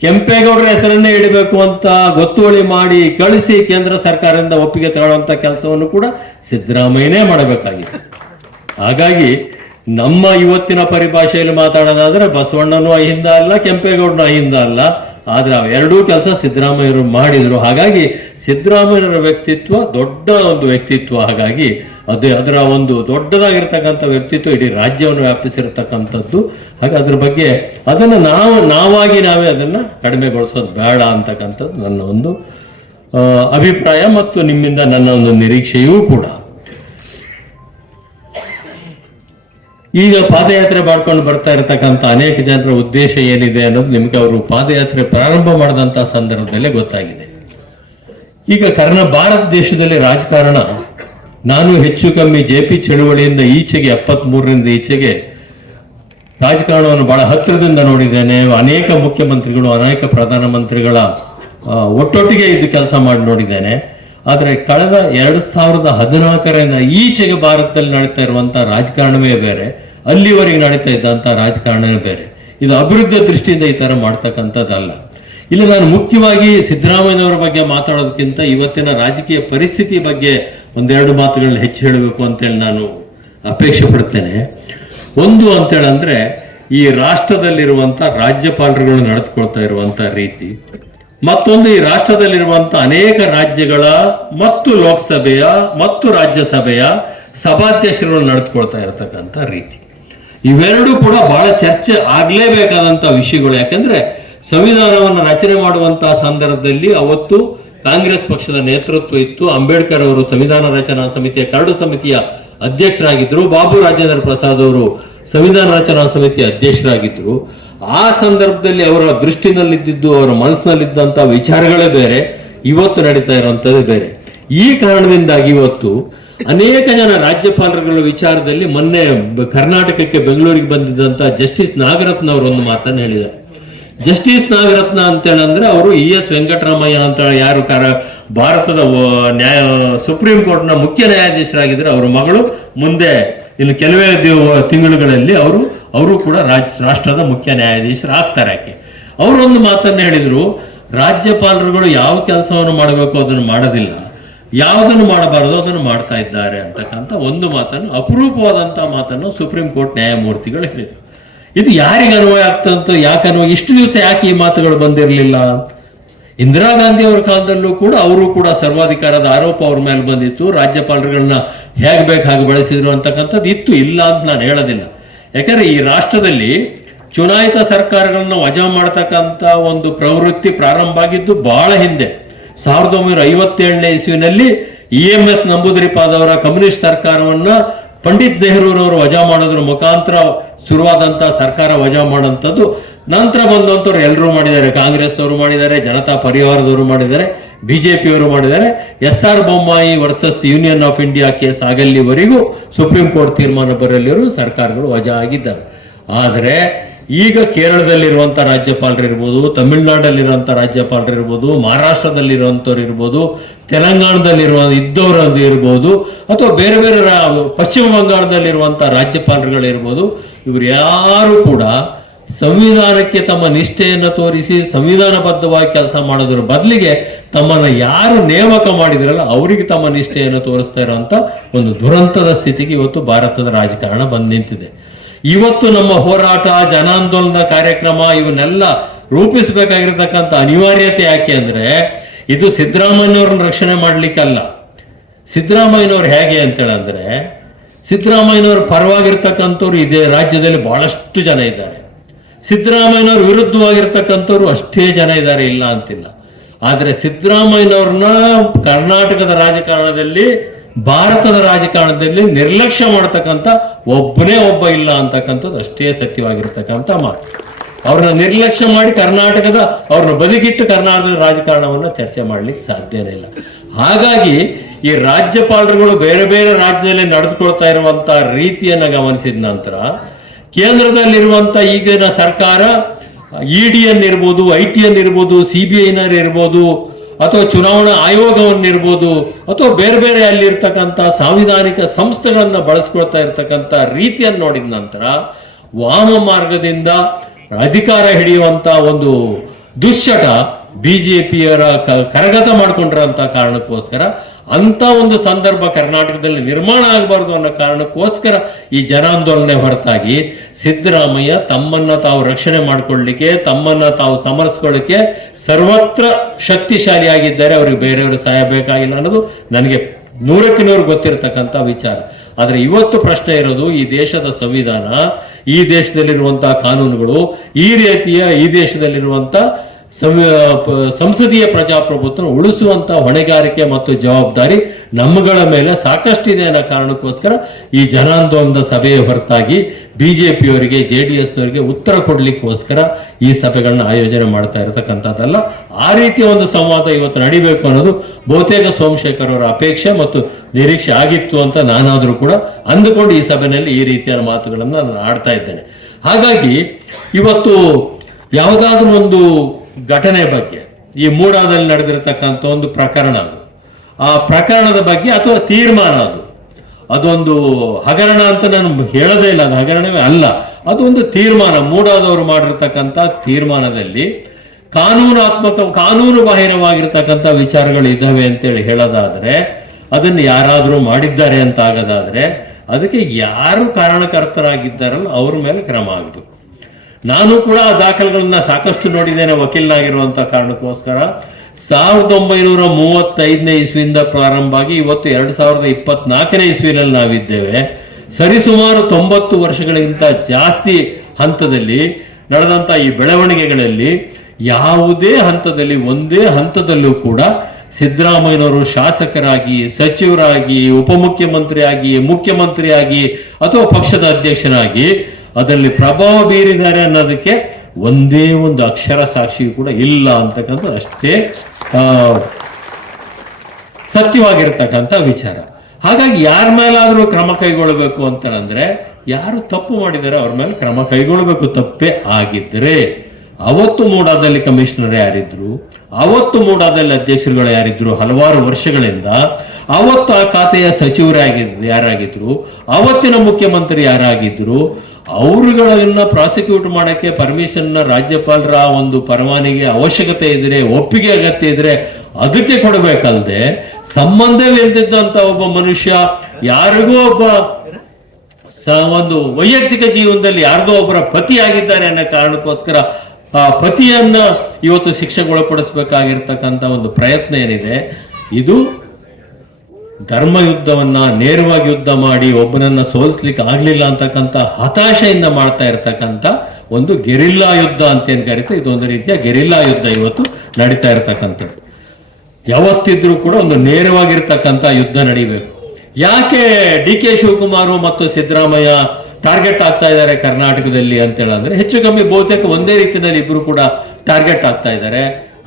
ಕೆಂಪೇಗೌಡರ ಹೆಸರನ್ನೇ ಇಡಬೇಕು ಅಂತ ಗೊತ್ತುವಳಿ ಮಾಡಿ ಕಳಿಸಿ ಕೇಂದ್ರ ಸರ್ಕಾರದಿಂದ ಒಪ್ಪಿಗೆ ತಗೊಳ್ಳುವಂತ ಕೆಲಸವನ್ನು ಕೂಡ ಸಿದ್ದರಾಮಯ್ಯನೇ ಮಾಡಬೇಕಾಗಿತ್ತು. ಹಾಗಾಗಿ ನಮ್ಮ ಇವತ್ತಿನ ಪರಿಭಾಷೆಯಲ್ಲಿ ಮಾತಾಡೋದಾದ್ರೆ ಬಸವಣ್ಣನೂ ಅಹಿಂದ ಅಲ್ಲ, ಕೆಂಪೇಗೌಡನು ಅಹಿಂದ ಅಲ್ಲ. ಆದ್ರೆ ಎರಡೂ ಕೆಲಸ ಸಿದ್ದರಾಮಯ್ಯರು ಮಾಡಿದ್ರು. ಹಾಗಾಗಿ ಸಿದ್ದರಾಮಯ್ಯರ ವ್ಯಕ್ತಿತ್ವ ದೊಡ್ಡ ಒಂದು ವ್ಯಕ್ತಿತ್ವ. ಹಾಗಾಗಿ ಅದು ಅದರ ಒಂದು ದೊಡ್ಡದಾಗಿರ್ತಕ್ಕಂಥ ವ್ಯಕ್ತಿತ್ವ ಇಡೀ ರಾಜ್ಯವನ್ನು ವ್ಯಾಪಿಸಿರತಕ್ಕಂಥದ್ದು. ಹಾಗೆ ಅದ್ರ ಬಗ್ಗೆ ಅದನ್ನು ನಾವು, ನಾವಾಗಿ ನಾವೇ ಅದನ್ನು ಕಡಿಮೆಗೊಳಿಸೋದು ಬೇಡ ಅಂತಕ್ಕಂಥದ್ದು ನನ್ನ ಒಂದು ಅಭಿಪ್ರಾಯ ಮತ್ತು ನಿಮ್ಮಿಂದ ನನ್ನ ಒಂದು ನಿರೀಕ್ಷೆಯೂ ಕೂಡ. ಈಗ ಪಾದಯಾತ್ರೆ ಮಾಡ್ಕೊಂಡು ಬರ್ತಾ ಇರತಕ್ಕಂಥ ಅನೇಕ ಜನರ ಉದ್ದೇಶ ಏನಿದೆ ಅನ್ನೋದು ನಿಮ್ಗೆ ಅವರು ಪಾದಯಾತ್ರೆ ಪ್ರಾರಂಭ ಮಾಡಿದಂತ ಸಂದರ್ಭದಲ್ಲೇ ಗೊತ್ತಾಗಿದೆ. ಈಗ ಕರ್ನ ಭಾರತ ದೇಶದಲ್ಲಿ ರಾಜಕಾರಣ ನಾನು ಹೆಚ್ಚು ಕಮ್ಮಿ ಜೆ ಪಿ ಚಳುವಳಿಯಿಂದ ಈಚೆಗೆ ಎಪ್ಪತ್ತ್ ಮೂರರಿಂದ ಈಚೆಗೆ ರಾಜಕಾರಣವನ್ನು ಬಹಳ ಹತ್ತಿರದಿಂದ ನೋಡಿದ್ದೇನೆ. ಅನೇಕ ಮುಖ್ಯಮಂತ್ರಿಗಳು, ಅನೇಕ ಪ್ರಧಾನಮಂತ್ರಿಗಳ ಒಟ್ಟೊಟ್ಟಿಗೆ ಇದು ಕೆಲಸ ಮಾಡಿ ನೋಡಿದ್ದೇನೆ. ಆದರೆ ಕಳೆದ ಎರಡು ಸಾವಿರದ ಹದಿನಾಲ್ಕರಿಂದ ಈಚೆಗೆ ಭಾರತದಲ್ಲಿ ನಡೀತಾ ಇರುವಂತಹ ರಾಜಕಾರಣವೇ ಬೇರೆ. ಅಲ್ಲಿವರೆಗೆ ನಡೀತಾ ಇದ್ದಂತಹ ರಾಜಕಾರಣವೇ ಬೇರೆ. ಇದು ಅಭಿವೃದ್ಧಿಯ ದೃಷ್ಟಿಯಿಂದ ಈ ತರ ಮಾಡ್ತಕ್ಕಂಥದ್ದಲ್ಲ. ಇಲ್ಲಿ ನಾನು ಮುಖ್ಯವಾಗಿ ಸಿದ್ದರಾಮಯ್ಯನವರ ಬಗ್ಗೆ ಮಾತಾಡೋದಕ್ಕಿಂತ ಇವತ್ತಿನ ರಾಜಕೀಯ ಪರಿಸ್ಥಿತಿ ಬಗ್ಗೆ ಒಂದೆರಡು ಮಾತುಗಳನ್ನ ಹೆಚ್ಚು ಹೇಳಬೇಕು ಅಂತೇಳಿ ನಾನು ಅಪೇಕ್ಷೆ ಪಡ್ತೇನೆ. ಒಂದು ಅಂತೇಳಂದ್ರೆ, ಈ ರಾಷ್ಟ್ರದಲ್ಲಿರುವಂತ ರಾಜ್ಯಪಾಲರುಗಳು ನಡೆದುಕೊಳ್ತಾ ಇರುವಂತ ರೀತಿ, ಮತ್ತೊಂದು ಈ ರಾಷ್ಟ್ರದಲ್ಲಿರುವಂತ ಅನೇಕ ರಾಜ್ಯಗಳ ಮತ್ತು ಲೋಕಸಭೆಯ ಮತ್ತು ರಾಜ್ಯಸಭೆಯ ಸಭಾಧ್ಯಕ್ಷರು ನಡೆದುಕೊಳ್ತಾ ಇರತಕ್ಕಂತ ರೀತಿ. ಇವೆರಡೂ ಕೂಡ ಬಹಳ ಚರ್ಚೆ ಆಗ್ಲೇಬೇಕಾದಂತಹ ವಿಷಯಗಳು. ಯಾಕಂದ್ರೆ, ಸಂವಿಧಾನವನ್ನು ರಚನೆ ಮಾಡುವಂತಹ ಸಂದರ್ಭದಲ್ಲಿ ಅವತ್ತು ಕಾಂಗ್ರೆಸ್ ಪಕ್ಷದ ನೇತೃತ್ವ ಇತ್ತು. ಅಂಬೇಡ್ಕರ್ ಅವರು ಸಂವಿಧಾನ ರಚನಾ ಸಮಿತಿಯ ಕರಡು ಸಮಿತಿಯ ಅಧ್ಯಕ್ಷರಾಗಿದ್ದರು. ಬಾಬು ರಾಜೇಂದ್ರ ಪ್ರಸಾದ್ ಅವರು ಸಂವಿಧಾನ ರಚನಾ ಸಮಿತಿಯ ಅಧ್ಯಕ್ಷರಾಗಿದ್ದರು. ಆ ಸಂದರ್ಭದಲ್ಲಿ ಅವರ ದೃಷ್ಟಿನಲ್ಲಿದ್ದಿದ್ದು, ಅವರ ಮನಸ್ಸಿನಲ್ಲಿದ್ದಂತಹ ವಿಚಾರಗಳೇ ಬೇರೆ. ಇವತ್ತು ನಡೀತಾ ಇರುವಂತದ್ದು ಬೇರೆ. ಈ ಕಾರಣದಿಂದಾಗಿ ಇವತ್ತು ಅನೇಕ ಜನ ರಾಜ್ಯಪಾಲರುಗಳ ವಿಚಾರದಲ್ಲಿ ಮೊನ್ನೆ ಕರ್ನಾಟಕಕ್ಕೆ ಬೆಂಗಳೂರಿಗೆ ಬಂದಿದ್ದಂತ ಜಸ್ಟಿಸ್ ನಾಗರತ್ನ ಒಂದು ಮಾತನ್ನು ಹೇಳಿದ್ದಾರೆ. ಜಸ್ಟಿಸ್ ನಾಗರತ್ನ ಅಂತ ಹೇಳಂದ್ರೆ ಅವರು ಇ ಎಸ್ ವೆಂಕಟರಾಮಯ್ಯ ಅಂತ ಯಾರು ಕಾರ ಭಾರತದ ನ್ಯಾಯ, ಸುಪ್ರೀಂ ಕೋರ್ಟ್ನ ಮುಖ್ಯ ನ್ಯಾಯಾಧೀಶರಾಗಿದ್ರೆ ಅವರ ಮಗಳು. ಮುಂದೆ ಇನ್ನು ಕೆಲವೇ ತಿಂಗಳುಗಳಲ್ಲಿ ಅವರು ಅವರು ಕೂಡ ರಾಜ್, ರಾಷ್ಟ್ರದ ಮುಖ್ಯ ನ್ಯಾಯಾಧೀಶರಾಗ್ತಾರೆ ಆಕೆ. ಅವರು ಒಂದು ಮಾತನ್ನ ಹೇಳಿದ್ರು, ರಾಜ್ಯಪಾಲರುಗಳು ಯಾವ ಕೆಲಸವನ್ನು ಮಾಡಬೇಕು ಅದನ್ನು ಮಾಡೋದಿಲ್ಲ. ಯಾವುದನ್ನು ಮಾಡಬಾರದು ಅದನ್ನು ಮಾಡ್ತಾ ಇದ್ದಾರೆ ಅಂತಕ್ಕಂಥ ಒಂದು ಮಾತನ್ನು, ಅಪರೂಪವಾದಂಥ ಮಾತನ್ನು ಸುಪ್ರೀಂ ಕೋರ್ಟ್ ನ್ಯಾಯಮೂರ್ತಿಗಳು ಹೇಳಿದರು. ಇದು ಯಾರಿಗೆ ಅನ್ವಯ ಆಗ್ತಂತ ಯಾಕೆ ಅನ್ವಯ ಇಷ್ಟು ದಿವಸ ಯಾಕೆ ಈ ಮಾತುಗಳು ಬಂದಿರಲಿಲ್ಲ? ಇಂದಿರಾ ಗಾಂಧಿ ಅವರ ಕಾಲದಲ್ಲೂ ಕೂಡ ಅವರು ಕೂಡ ಸರ್ವಾಧಿಕಾರದ ಆರೋಪ ಅವ್ರ ಮೇಲೆ ಬಂದಿತ್ತು. ರಾಜ್ಯಪಾಲರುಗಳನ್ನ ಹೇಗೆ ಬೇಕು ಹಾಗೆ ಬಳಸಿದ್ರು ಅಂತಕ್ಕಂಥದ್ದು ಇತ್ತು, ಇಲ್ಲ ಅಂತ ನಾನು ಹೇಳೋದಿಲ್ಲ. ಯಾಕಂದ್ರೆ ಈ ರಾಷ್ಟ್ರದಲ್ಲಿ ಚುನಾಯಿತ ಸರ್ಕಾರಗಳನ್ನ ವಜಾ ಮಾಡತಕ್ಕಂತ ಒಂದು ಪ್ರವೃತ್ತಿ ಪ್ರಾರಂಭ ಆಗಿದ್ದು ಬಹಳ ಹಿಂದೆ. ಸಾವಿರದ ಒಂಬೈನೂರ ಐವತ್ತೇಳನೇ ಇಸ್ವಿನಲ್ಲಿ ಇ ಎಂ ಎಸ್ ನಂಬೂದಿರಿಪಾದವರ ಕಮ್ಯುನಿಸ್ಟ್ ಸರ್ಕಾರವನ್ನ ಪಂಡಿತ್ ನೆಹರೂರವರು ವಜಾ ಮಾಡೋದ್ರ ಮುಖಾಂತರ ಶುರುವಾದಂತ ಸರ್ಕಾರ ವಜಾ ಮಾಡೋಂಥದ್ದು ನಂತರ ಬಂದಂಥವ್ರು ಎಲ್ಲರೂ ಮಾಡಿದ್ದಾರೆ. ಕಾಂಗ್ರೆಸ್ನವರು ಮಾಡಿದ್ದಾರೆ, ಜನತಾ ಪರಿವಾರದವರು ಮಾಡಿದ್ದಾರೆ, ಬಿಜೆಪಿಯವರು ಮಾಡಿದ್ದಾರೆ. S R Bommai versus Union of India case ಆಗಲ್ಲಿವರೆಗೂ supreme court ತೀರ್ಮಾನ ಬರಲಿವರು ಸರ್ಕಾರಗಳು ವಜಾ ಆಗಿದ್ದಾರೆ ಆದರೆ ಈಗ ಕೇರಳದಲ್ಲಿರುವಂಥ ರಾಜ್ಯಪಾಲರು ಇರ್ಬೋದು ರಾಜ್ಯಪಾಲರಿರ್ಬೋದು ರಾಜ್ಯಪಾಲರು ಇರ್ಬೋದು ತೆಲಂಗಾಣದಲ್ಲಿರುವ ಇದ್ದವರು ಇರ್ಬೋದು ಅಥವಾ ಬೇರೆ ಬೇರೆ ಪಶ್ಚಿಮ ಬಂಗಾಳದಲ್ಲಿರುವಂಥ ರಾಜ್ಯಪಾಲರುಗಳು ಇರ್ಬೋದು ಇವರು ಯಾರು ಕೂಡ ಸಂವಿಧಾನಕ್ಕೆ ತಮ್ಮ ನಿಷ್ಠೆಯನ್ನು ತೋರಿಸಿ ಸಂವಿಧಾನಬದ್ಧವಾಗಿ ಕೆಲಸ ಮಾಡೋದ್ರ ಬದಲಿಗೆ ತಮ್ಮನ್ನ ಯಾರು ನೇಮಕ ಮಾಡಿದ್ರಲ್ಲ ಅವರಿಗೆ ತಮ್ಮ ನಿಷ್ಠೆಯನ್ನು ತೋರಿಸ್ತಾ ಇರುವಂತ ಒಂದು ದುರಂತದ ಸ್ಥಿತಿಗೆ ಇವತ್ತು ಭಾರತದ ರಾಜಕಾರಣ ಬಂದು ನಿಂತಿದೆ. ಇವತ್ತು ನಮ್ಮ ಹೋರಾಟ, ಜನಾಂದೋಲನದ ಕಾರ್ಯಕ್ರಮ ಇವನ್ನೆಲ್ಲ ರೂಪಿಸಬೇಕಾಗಿರ್ತಕ್ಕಂಥ ಅನಿವಾರ್ಯತೆ ಯಾಕೆ ಅಂದ್ರೆ ಇದು ಸಿದ್ದರಾಮಯ್ಯವ್ರನ್ನ ರಕ್ಷಣೆ ಮಾಡ್ಲಿಕ್ಕಲ್ಲ. ಸಿದ್ದರಾಮಯ್ಯನವ್ರು ಹೇಗೆ ಅಂತೇಳಂದ್ರೆ ಸಿದ್ದರಾಮಯ್ಯನವ್ರ ಪರವಾಗಿರ್ತಕ್ಕಂಥವ್ರು ಇದೇ ರಾಜ್ಯದಲ್ಲಿ ಬಹಳಷ್ಟು ಜನ ಇದ್ದಾರೆ. ಸಿದ್ದರಾಮಯ್ಯನವ್ರ ವಿರುದ್ಧವಾಗಿರ್ತಕ್ಕಂಥವ್ರು ಅಷ್ಟೇ ಜನ ಇದ್ದಾರೆ, ಇಲ್ಲ ಅಂತಿಲ್ಲ. ಆದರೆ ಸಿದ್ದರಾಮಯ್ಯನವ್ರನ್ನ ಕರ್ನಾಟಕದ ರಾಜಕಾರಣದಲ್ಲಿ, ಭಾರತದ ರಾಜಕಾರಣದಲ್ಲಿ ನಿರ್ಲಕ್ಷ್ಯ ಮಾಡತಕ್ಕಂಥ ಒಬ್ಬನೇ ಒಬ್ಬ ಇಲ್ಲ ಅಂತಕ್ಕಂಥದ್ದು ಅಷ್ಟೇ ಸತ್ಯವಾಗಿರ್ತಕ್ಕಂಥ ಮಾತು. ಅವ್ರನ್ನ ನಿರ್ಲಕ್ಷ್ಯ ಮಾಡಿ ಕರ್ನಾಟಕದ, ಅವ್ರನ್ನ ಬದಿಗಿಟ್ಟು ಕರ್ನಾಟಕದ ರಾಜಕಾರಣವನ್ನು ಚರ್ಚೆ ಮಾಡ್ಲಿಕ್ಕೆ ಸಾಧ್ಯನೇ ಇಲ್ಲ. ಹಾಗಾಗಿ ಈ ರಾಜ್ಯಪಾಲರುಗಳು ಬೇರೆ ಬೇರೆ ರಾಜ್ಯದಲ್ಲಿ ನಡೆದುಕೊಳ್ತಾ ಇರುವಂತ ರೀತಿಯನ್ನು ಗಮನಿಸಿದ ನಂತರ ಕೇಂದ್ರದಲ್ಲಿರುವಂತ ಈಗಿನ ಸರ್ಕಾರ ಇಡಿಎನ್ ಇರ್ಬೋದು ಐ ಟಿ ಎನ್ ಇರ್ಬೋದು ಸಿ ಬಿ ಐನರ್ ಇರ್ಬೋದು ಅಥವಾ ಚುನಾವಣಾ ಆಯೋಗವನ್ನಿರ್ಬೋದು, ಅಥವಾ ಬೇರೆ ಬೇರೆ ಅಲ್ಲಿರ್ತಕ್ಕಂಥ ಸಾಂವಿಧಾನಿಕ ಸಂಸ್ಥೆಗಳನ್ನ ಬಳಸ್ಕೊಳ್ತಾ ಇರ್ತಕ್ಕಂಥ ರೀತಿಯನ್ನು ನೋಡಿದ ನಂತರ ವಾಮ ಮಾರ್ಗದಿಂದ ಅಧಿಕಾರ ಹಿಡಿಯುವಂತ ಒಂದು ದುಶ್ಚಟ ಬಿಜೆಪಿಯವರ ಕರಗತ ಮಾಡ್ಕೊಂಡಿರೋಂಥ ಕಾರಣಕ್ಕೋಸ್ಕರ ಅಂತ ಒಂದು ಸಂದರ್ಭ ಕರ್ನಾಟಕದಲ್ಲಿ ನಿರ್ಮಾಣ ಆಗಬಾರ್ದು ಅನ್ನೋ ಕಾರಣಕ್ಕೋಸ್ಕರ ಈ ಜನಾಂದೋಲನೆ ಹೊರತಾಗಿ ಸಿದ್ದರಾಮಯ್ಯ ತಮ್ಮನ್ನ ತಾವು ರಕ್ಷಣೆ ಮಾಡಿಕೊಳ್ಳಿಕ್ಕೆ, ತಮ್ಮನ್ನ ತಾವು ಸಮರಿಸ್ಕೊಳ್ಳಿಕ್ಕೆ ಸರ್ವತ್ರ ಶಕ್ತಿಶಾಲಿಯಾಗಿದ್ದಾರೆ ಅವ್ರಿಗೆ ಬೇರೆಯವರು ಸಹಾಯ ಬೇಕಾಗಿಲ್ಲ ಅನ್ನೋದು ನನಗೆ ನೂರಕ್ಕೆ ನೂರು ಗೊತ್ತಿರತಕ್ಕಂಥ ವಿಚಾರ. ಆದರೆ ಇವತ್ತು ಪ್ರಶ್ನೆ ಇರೋದು ಈ ದೇಶದ ಸಂವಿಧಾನ, ಈ ದೇಶದಲ್ಲಿರುವಂತಹ ಕಾನೂನುಗಳು, ಈ ರೀತಿಯ ಈ ದೇಶದಲ್ಲಿರುವಂತಹ ಸಂಸದೀಯ ಪ್ರಜಾಪ್ರಭುತ್ವ ಉಳಿಸುವಂತ ಹೊಣೆಗಾರಿಕೆ ಮತ್ತು ಜವಾಬ್ದಾರಿ ನಮ್ಮಗಳ ಮೇಲೆ ಸಾಕಷ್ಟಿದೆ ಅನ್ನೋ ಕಾರಣಕ್ಕೋಸ್ಕರ ಈ ಜನಾಂದೋಲನದ ಸಭೆಯ ಹೊರತಾಗಿ ಬಿಜೆಪಿಯವರಿಗೆ ಜೆ ಡಿ ಎಸ್ನವರಿಗೆ ಉತ್ತರ ಕೊಡ್ಲಿಕ್ಕೋಸ್ಕರ ಈ ಸಭೆಗಳನ್ನ ಆಯೋಜನೆ ಮಾಡ್ತಾ ಇರತಕ್ಕಂಥದ್ದಲ್ಲ. ಆ ರೀತಿಯ ಒಂದು ಸಂವಾದ ಇವತ್ತು ನಡಿಬೇಕು ಅನ್ನೋದು ಬಹುತೇಕ ಸೋಮಶೇಖರ್ ಅವರ ಅಪೇಕ್ಷೆ ಮತ್ತು ನಿರೀಕ್ಷೆ ಆಗಿತ್ತು ಅಂತ ನಾನಾದರೂ ಕೂಡ ಅಂದುಕೊಂಡು ಈ ಸಭೆಯಲ್ಲಿ ಈ ರೀತಿಯ ಮಾತುಗಳನ್ನು ನಾನು ಆಡ್ತಾ ಇದ್ದೇನೆ. ಹಾಗಾಗಿ ಇವತ್ತು ಯಾವುದಾದ್ರೂ ಒಂದು ಘಟನೆ ಬಗ್ಗೆ, ಈ ಮೂಡಾದಲ್ಲಿ ನಡೆದಿರತಕ್ಕಂಥ ಒಂದು ಪ್ರಕರಣ ಅದು. ಆ ಪ್ರಕರಣದ ಬಗ್ಗೆ ಅಥವಾ ತೀರ್ಮಾನ ಅದು. ಅದೊಂದು ಹಗರಣ ಅಂತ ನಾನು ಹೇಳೋದೇ ಇಲ್ಲ, ಅದು ಹಗರಣವೇ ಅಲ್ಲ. ಅದೊಂದು ತೀರ್ಮಾನ, ಮೂಡಾದವರು ಮಾಡಿರ್ತಕ್ಕಂಥ ತೀರ್ಮಾನದಲ್ಲಿ ಕಾನೂನಾತ್ಮಕ, ಕಾನೂನು ಬಾಹಿರವಾಗಿರ್ತಕ್ಕಂಥ ವಿಚಾರಗಳು ಇದ್ದಾವೆ ಅಂತೇಳಿ ಹೇಳೋದಾದ್ರೆ, ಅದನ್ನು ಯಾರಾದರೂ ಮಾಡಿದ್ದಾರೆ ಅಂತ ಆಗೋದಾದ್ರೆ, ಅದಕ್ಕೆ ಯಾರು ಕಾರಣಕರ್ತರಾಗಿದ್ದಾರಲ್ಲ, ಅವ್ರ ಮೇಲೆ ಕ್ರಮ ಆಗಬೇಕು. ನಾನು ಕೂಡ ಆ ದಾಖಲೆಗಳನ್ನ ಸಾಕಷ್ಟು ನೋಡಿದ್ದೇನೆ ವಕೀಲನಾಗಿರುವಂತ ಕಾರಣಕ್ಕೋಸ್ಕರ. ಸಾವಿರದ ಒಂಬೈನೂರ ಮೂವತ್ತೈದನೇ ಇಸ್ವಿಯಿಂದ ಪ್ರಾರಂಭ ಆಗಿ ಇವತ್ತು ಎರಡ್ ಸಾವಿರದ ಇಪ್ಪತ್ನಾಲ್ಕನೇ ಇಸ್ವಿನಲ್ಲಿ ನಾವಿದ್ದೇವೆ. ಸರಿಸುಮಾರು ತೊಂಬತ್ತು ವರ್ಷಗಳಿಗಿಂತ ಜಾಸ್ತಿ ಹಂತದಲ್ಲಿ ನಡೆದಂತ ಈ ಬೆಳವಣಿಗೆಗಳಲ್ಲಿ ಯಾವುದೇ ಹಂತದಲ್ಲಿ ಒಂದೇ ಹಂತದಲ್ಲೂ ಕೂಡ ಸಿದ್ದರಾಮಯ್ಯನವರು ಶಾಸಕರಾಗಿ, ಸಚಿವರಾಗಿ, ಉಪಮುಖ್ಯಮಂತ್ರಿಯಾಗಿ, ಮುಖ್ಯಮಂತ್ರಿಯಾಗಿ ಅಥವಾ ಪಕ್ಷದ ಅಧ್ಯಕ್ಷನಾಗಿ ಅದರಲ್ಲಿ ಪ್ರಭಾವ ಬೀರಿದ್ದಾರೆ ಅನ್ನೋದಕ್ಕೆ ಒಂದೇ ಒಂದು ಅಕ್ಷರ ಸಾಕ್ಷಿ ಕೂಡ ಇಲ್ಲ ಅಂತಕ್ಕಂಥ ಅಷ್ಟೇ ಸತ್ಯವಾಗಿರ್ತಕ್ಕಂಥ ವಿಚಾರ. ಹಾಗಾಗಿ ಯಾರ ಮೇಲಾದ್ರೂ ಕ್ರಮ ಕೈಗೊಳ್ಳಬೇಕು ಅಂತಂದ್ರೆ ಯಾರು ತಪ್ಪು ಮಾಡಿದರೆ ಅವ್ರ ಮೇಲೆ ಕ್ರಮ ಕೈಗೊಳ್ಳಬೇಕು, ತಪ್ಪೇ ಆಗಿದ್ರೆ. ಅವತ್ತು ಮೂಡಾದಲ್ಲಿ ಕಮಿಷನರ್ ಯಾರಿದ್ರು, ಅವತ್ತು ಮೂಡಾದಲ್ಲಿ ಅಧ್ಯಕ್ಷರುಗಳು ಯಾರಿದ್ರು ಹಲವಾರು ವರ್ಷಗಳಿಂದ, ಅವತ್ತು ಆ ಖಾತೆಯ ಸಚಿವರಾಗಿದ್ದು ಯಾರಾಗಿದ್ರು, ಅವತ್ತಿನ ಮುಖ್ಯಮಂತ್ರಿ ಯಾರಾಗಿದ್ರು ಅವರುಗಳನ್ನ ಪ್ರಾಸಿಕ್ಯೂಟ್ ಮಾಡಕ್ಕೆ ಪರ್ಮಿಷನ್ ರಾಜ್ಯಪಾಲರ ಒಂದು ಪರವಾನಿಗೆ ಅವಶ್ಯಕತೆ ಇದ್ರೆ, ಒಪ್ಪಿಗೆ ಅಗತ್ಯ ಇದ್ರೆ ಅದಕ್ಕೆ ಕೊಡಬೇಕಲ್ದೆ ಸಂಬಂಧವಿಲ್ದಿದ್ದಂತ ಒಬ್ಬ ಮನುಷ್ಯ ಯಾರಿಗೂ ಒಬ್ಬ ಒಂದು ವೈಯಕ್ತಿಕ ಜೀವನದಲ್ಲಿ ಯಾರಿಗೋ ಒಬ್ಬರ ಪತಿ ಆಗಿದ್ದಾರೆ ಅನ್ನೋ ಕಾರಣಕ್ಕೋಸ್ಕರ ಆ ಪತಿಯನ್ನ ಇವತ್ತು ಶಿಕ್ಷೆಗೊಳಪಡಿಸ್ಬೇಕಾಗಿರ್ತಕ್ಕಂಥ ಒಂದು ಪ್ರಯತ್ನ ಏನಿದೆ, ಇದು ಧರ್ಮ ಯುದ್ಧವನ್ನ ನೇರವಾಗಿ ಯುದ್ಧ ಮಾಡಿ ಒಬ್ಬನನ್ನ ಸೋಲಿಸ್ಲಿಕ್ಕೆ ಆಗ್ಲಿಲ್ಲ ಅಂತಕ್ಕಂಥ ಹತಾಶೆಯಿಂದ ಮಾಡ್ತಾ ಇರತಕ್ಕಂಥ ಒಂದು ಗೆರಿಲ್ಲಾ ಯುದ್ಧ ಅಂತ ಏನ್ ಕರೀತಾರೆ ಇದೊಂದು ರೀತಿಯ ಗೆರಿಲ್ಲಾ ಯುದ್ಧ ಇವತ್ತು ನಡೀತಾ ಇರತಕ್ಕಂಥದ್ದು. ಯಾವತ್ತಿದ್ರೂ ಕೂಡ ಒಂದು ನೇರವಾಗಿರ್ತಕ್ಕಂಥ ಯುದ್ಧ ನಡಿಬೇಕು. ಯಾಕೆ ಡಿ ಕೆ ಶಿವಕುಮಾರ್ ಮತ್ತು ಸಿದ್ದರಾಮಯ್ಯ ಟಾರ್ಗೆಟ್ ಆಗ್ತಾ ಇದ್ದಾರೆ ಕರ್ನಾಟಕದಲ್ಲಿ ಅಂತ ಹೇಳಂದ್ರೆ ಹೆಚ್ಚು ಕಮ್ಮಿ ಬಹುತೇಕ ಒಂದೇ ರೀತಿಯಲ್ಲಿ ಇಬ್ರು ಕೂಡ ಟಾರ್ಗೆಟ್ ಆಗ್ತಾ ಇದ್ದಾರೆ.